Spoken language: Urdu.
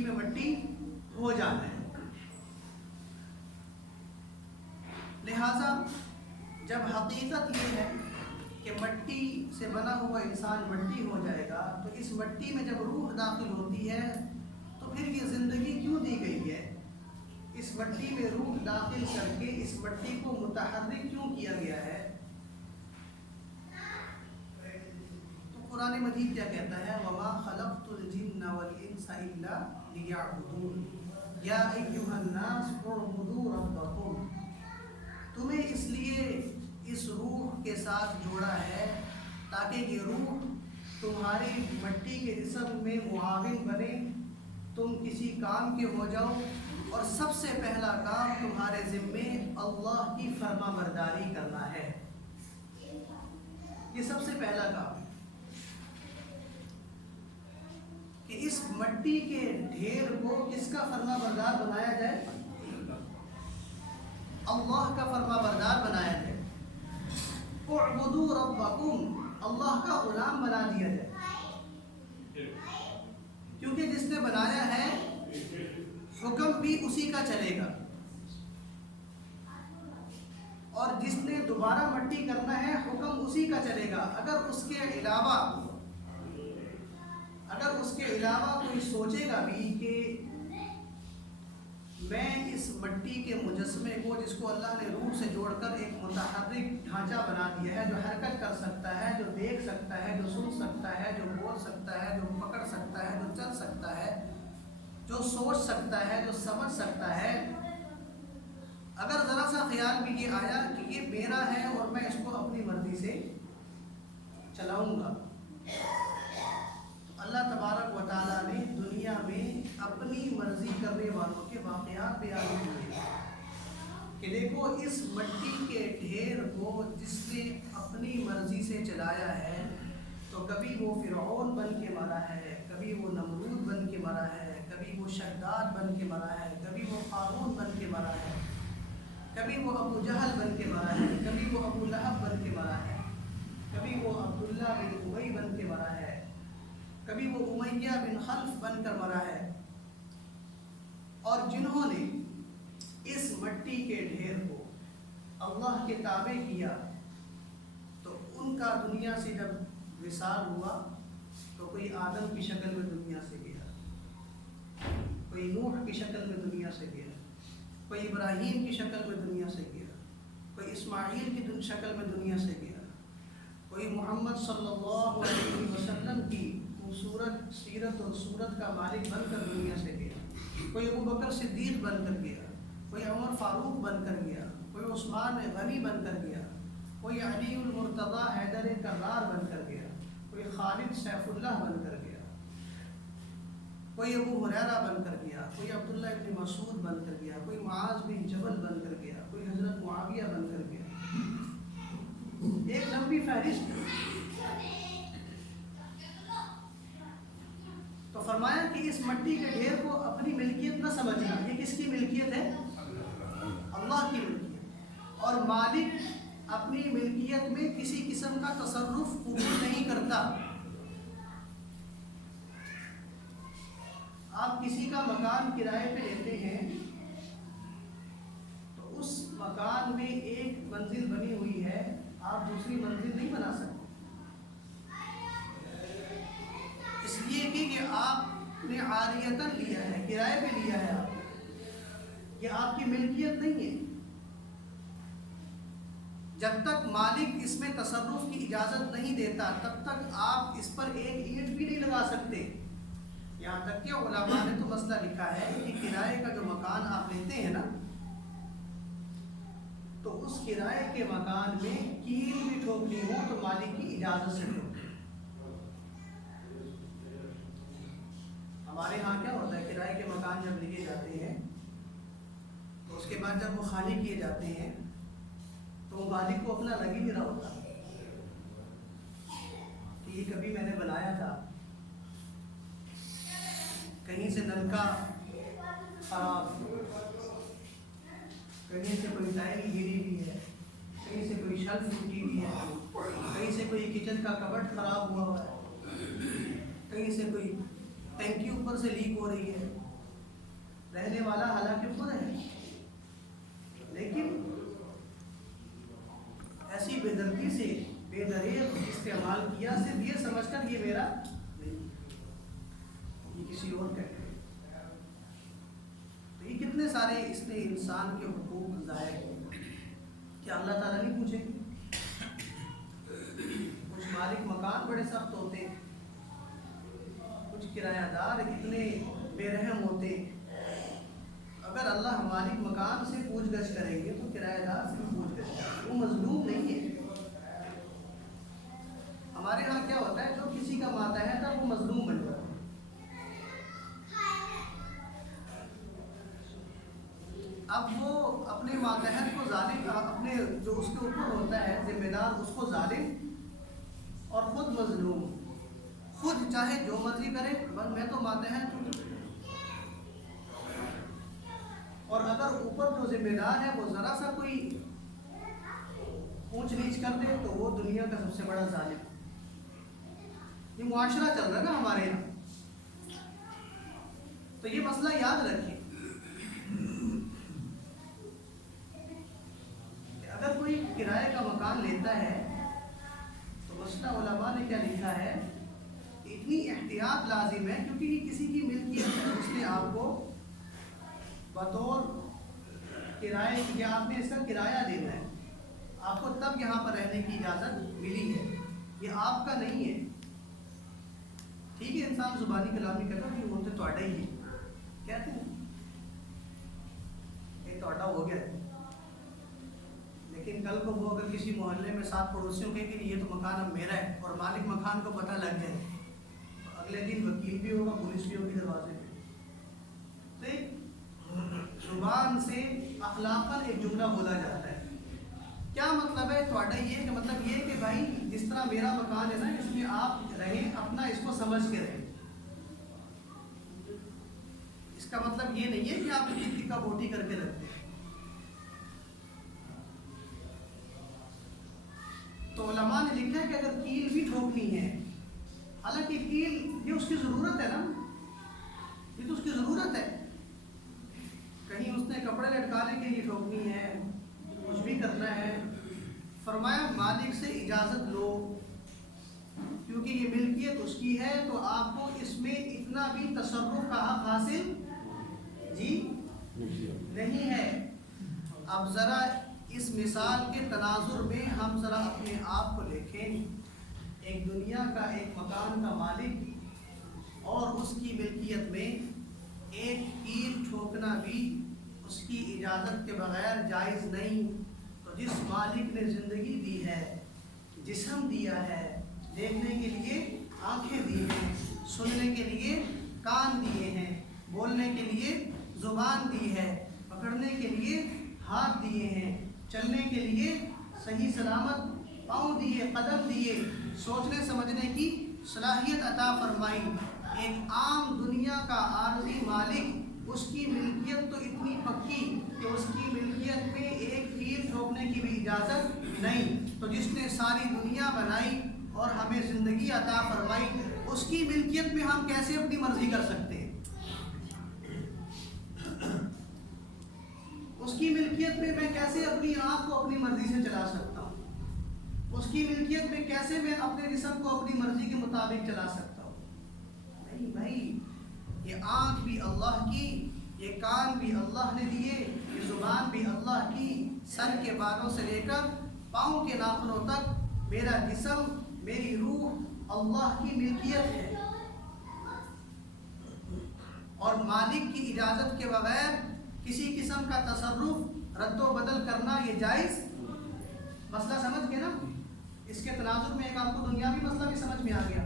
مٹی میں مٹی ہو جانا ہے۔ لہذا جب حقیقت یہ ہے کہ مٹی سے بنا ہوا انسان مٹی ہو جائے گا، تو اس مٹی میں جب روح داخل ہوتی ہے تو پھر یہ زندگی کیوں دی گئی ہے؟ اس مٹی میں روح داخل کر کے اس مٹی کو متحرک کیوں کیا گیا ہے؟ تو قرآن مجید کیا کہتا ہے؟ وَمَا خَلَقْتُ الْجِنَّ وَالْإِنسَ إِلَّا لِيَعْبُدُونَ يَا أَيُّهَا النَّاسُ اعْبُدُوا رَبَّكُمْ۔ تمہیں اس لیے اس روح کے ساتھ جوڑا ہے تاکہ یہ روح تمہاری مٹی کے جسم میں معاون بنے، تم کسی کام کے ہو جاؤ، اور سب سے پہلا کام تمہارے ذمے اللہ کی فرما برداری کرنا ہے۔ یہ سب سے پہلا کام ہے کہ اس مٹی کے ڈھیر کو کس کا فرما بردار بنایا جائے؟ اللہ کا فرما بردار بنایا جائے۔ اعبدوا ربکم، اللہ کا غلام بنا دیا جائے، کیونکہ جس نے بنایا ہے حکم بھی اسی کا چلے گا، اور جس نے دوبارہ مٹی کرنا ہے حکم اسی کا چلے گا۔ اگر اس کے علاوہ کوئی سوچے گا بھی کہ میں اس مٹی کے مجسمے کو، جس کو اللہ نے روح سے جوڑ کر ایک متحرک ڈھانچہ بنا دیا ہے، جو حرکت کر سکتا ہے، جو دیکھ سکتا ہے، جو سن سکتا ہے، جو بول سکتا ہے، جو پکڑ سکتا ہے، جو چل سکتا ہے، جو سوچ سکتا ہے، جو سمجھ سکتا ہے، اگر ذرا سا خیال بھی یہ آیا کہ یہ میرا ہے اور میں اس کو اپنی مرضی سے چلاؤں گا، اللہ تبارک و تعالیٰ نے دنیا میں اپنی مرضی کرنے والوں کے واقعات بیان کیے کہ دیکھو اس مٹی کے ڈھیر کو جس نے اپنی مرضی سے چلایا ہے، تو کبھی وہ فرعون بن کے مرا ہے، کبھی وہ نمرود بن کے مرا ہے، کبھی وہ شداد بن کے مرا ہے، کبھی وہ قارون بن کے مرا ہے، کبھی وہ ابو جہل بن کے مرا ہے، کبھی وہ ابو لہب بن کے مرا ہے، کبھی وہ عبداللہ بن ابی بن کے مرا ہے، کبھی وہ امیہ بن خلف بن کر مرا ہے۔ اور جنہوں نے اس مٹی کے ڈھیر کو اللہ کے تابع کیا، تو ان کا دنیا سے جب وصال ہوا تو کوئی آدم کی شکل میں دنیا سے گیا، کوئی نوح کی شکل میں دنیا سے گیا، کوئی ابراہیم کی شکل میں دنیا سے گیا، کوئی اسماعیل کی شکل میں دنیا سے گیا، کوئی محمد صلی اللہ علیہ وسلم کی خوبصورت سیرت اور صورت کا مالک بن کر دنیا سے گیا، کوئی ابو بکر صدیق بن کر گیا، کوئی عمر فاروق بن کر گیا، کوئی عثمان غنی بن کر گیا، کوئی علی المرتضیٰ حیدر کرار بن کر گیا، کوئی خالد سیف اللہ بن کر گیا، کوئی ابو ہریرہ بن کر گیا، کوئی عبداللہ ابن مسعود بن کر گیا، کوئی معاذ بن جبل بن کر گیا، کوئی حضرت معاویہ بن کر گیا۔ ایک لمبی فہرست ہے۔ تو فرمایا کہ اس مٹی کے ڈھیر کو اپنی ملکیت نہ سمجھنا، یہ کس کی ملکیت ہے؟ اللہ کی ملکیت، اور مالک اپنی ملکیت میں کسی قسم کا تصرف قبول نہیں کرتا۔ آپ کسی کا مکان کرائے پہ لیتے ہیں تو اس مکان میں ایک منزل بنی ہوئی ہے، آپ دوسری منزل نہیں بنا سکتے، اس لیے کہ یہ آپ نے عاریتاً لیا ہے، کرائے پہ لیا ہے، آپ یہ آپ کی ملکیت نہیں ہے۔ جب تک مالک اس میں تصرف کی اجازت نہیں دیتا تب تک آپ اس پر ایک اینٹ بھی نہیں لگا سکتے۔ یہاں تک کہ علماء نے تو مسئلہ لکھا ہے کہ کرائے کا جو مکان آپ لیتے ہیں نا، تو اس کرائے کے مکان میں کیل بھی ٹھوکنی ہو تو مالک کی اجازت سے ٹھوکیں۔ ہمارے ہاں کیا ہوتا ہے، کرائے کے مکان جب لیے جاتے ہیں تو اس کے بعد جب وہ خالی کیے جاتے ہیں تو وہ مالک کو اپنا لگ ہی نہیں رہا ہوتا کہ یہ کبھی میں نے بنایا تھا، کہیں سے نلکا خراب، کہیں سے کوئی ٹائل گری ہوئی ہے، کہیں سے کوئی شلف ٹوٹی ہوئی ہے، کہیں سے کوئی کچن کا کبٹ خراب ہوا ہے، کہیں سے کوئی ٹینکی اوپر سے لیک ہو رہی ہے، رہنے والا حالانکہ خود ہے، لیکن ایسی بے دردی سے بے دریغ استعمال کیا، صرف یہ سمجھ کر یہ میرا نہیں، یہ کسی اور کا ہے۔ تو یہ کتنے سارے اس نے انسان کے حقوق ضائع کیے، کیا اللہ تعالیٰ نہیں پوچھیں گے؟ کچھ مالک مکان بڑے سخت ہوتے ہیں، کچھ کرایہ دار اتنے بے رحم ہوتے ہیں۔ اگر اللہ مالک مکان سے پوچھ گچھ کریں گے تو کرایہ دار سے بھی پوچھ گچھ کریں گے، وہ مظلوم نہیں ہے۔ ہمارے ہاں کیا ہوتا ہے، جو کسی کا ماتحت ہے وہ مظلوم بن جاتا ہے۔ اب وہ اپنے ماتحت کو ظالم، اپنے جو اس کے اوپر ہوتا ہے ذمہ دار، اس کو ظالم اور خود مظلوم، خود چاہے جو مرضی کرے، بس میں تو ماتحت ہوں، اور اگر اوپر جو ذمہ دار ہے وہ ذرا سا کوئی اونچ نیچ کر دے تو وہ دنیا کا سب سے بڑا ظالم۔ یہ معاشرہ چل رہا ہے نا ہمارے یہاں، تو یہ مسئلہ یاد رکھیں کہ اگر کوئی کرائے کا مکان لیتا ہے تو مسئلہ علماء نے کیا لکھا ہے، اتنی احتیاط لازم ہے، کیونکہ یہ کسی کی ملکیت ہے، اس نے آپ کو بطور کرائے کہ آپ نے اس کا کرایہ دینا ہے، آپ کو تب یہاں پر رہنے کی اجازت ملی ہے، یہ آپ کا نہیں ہے۔ ٹھیک ہے، انسان زبانی کلامی کرتا ہے کہ وہ تو تہاڈا ہی ہے، کہتے ہیں یہ تہاڈا ہو گیا، لیکن کل کو وہ اگر کسی محلے میں 7 پڑوسیوں کہیں کہ یہ تو مکان اب میرا ہے، اور مالک مکان کو پتہ لگ جائے تو اگلے دن وکیل بھی ہوگا، پولیس بھی ہوگی دروازے پہ۔ تو ایک زبان سے اخلاقاً ایک جملہ بولا جاتا ہے، کیا مطلب ہے تہاڈا، یہ کہ مطلب یہ کہ بھائی جس طرح میرا مکان ہے نا، اس میں آپ رہیں، اپنا اس کو سمجھ کے رہیں۔ اس کا مطلب یہ نہیں ہے کہ آپ اس کی ٹکا بوٹی کر کے رکھتے ہیں۔ تو علماء نے لکھا ہے کہ اگر کیل بھی ٹھوکنی ہے، حالانکہ کیل یہ اس کی ضرورت ہے نا، یہ تو اس کی ضرورت ہے، کہیں اس نے کپڑے لٹکانے کے لیے ٹھوکنی ہے، کچھ بھی کرنا ہے، فرمایا مالک سے اجازت لو، کیونکہ یہ ملکیت اس کی ہے، تو آپ کو اس میں اتنا بھی تصرف کا حق حاصل جی نہیں ہے۔ اب ذرا اس مثال کے تناظر میں ہم ذرا اپنے آپ کو دیکھیں، ایک دنیا کا ایک مکان کا مالک اور اس کی ملکیت میں ایک کیل ٹھوکنا بھی اس کی اجازت کے بغیر جائز نہیں۔ تو جس مالک نے زندگی دی ہے، جسم دیا ہے، دیکھنے کے لیے آنکھیں دی ہیں، سننے کے لیے کان دیے ہیں، بولنے کے لیے زبان دی ہے، پکڑنے کے لیے ہاتھ دیے ہیں، چلنے کے لیے صحیح سلامت پاؤں دیے، قدم دیے، سوچنے سمجھنے کی صلاحیت عطا فرمائی۔ ایک عام دنیا کا عارضی مالک، اس کی ملکیت تو اتنی پکی کہ اس کی ملکیت میں ایک کیل ٹھوکنے کی بھی اجازت نہیں۔ تو جس نے ساری دنیا بنائی اور ہمیں زندگی عطا فرمائی، اس کی ملکیت میں ہم کیسے اپنی مرضی کر سکتے ہیں؟ اس کی ملکیت میں میں کیسے اپنی آنکھ کو اپنی مرضی سے چلا سکتا ہوں؟ اس کی ملکیت میں کیسے میں اپنے جسم کو اپنی مرضی کے مطابق چلا سکتا ہوں؟ نہیں بھائی، یہ آنکھ بھی اللہ کی، یہ کان بھی اللہ نے دیے، یہ زبان بھی اللہ کی، سر کے بالوں سے لے کر پاؤں کے ناخنوں تک میرا جسم، میری روح اللہ کی ملکیت ہے، اور مالک کی اجازت کے بغیر کسی قسم کا تصرف رد و بدل کرنا یہ جائز؟ مسئلہ سمجھ گئے نا؟ اس کے تناظر میں ایک آپ کو دنیاوی مسئلہ بھی سمجھ میں آ گیا۔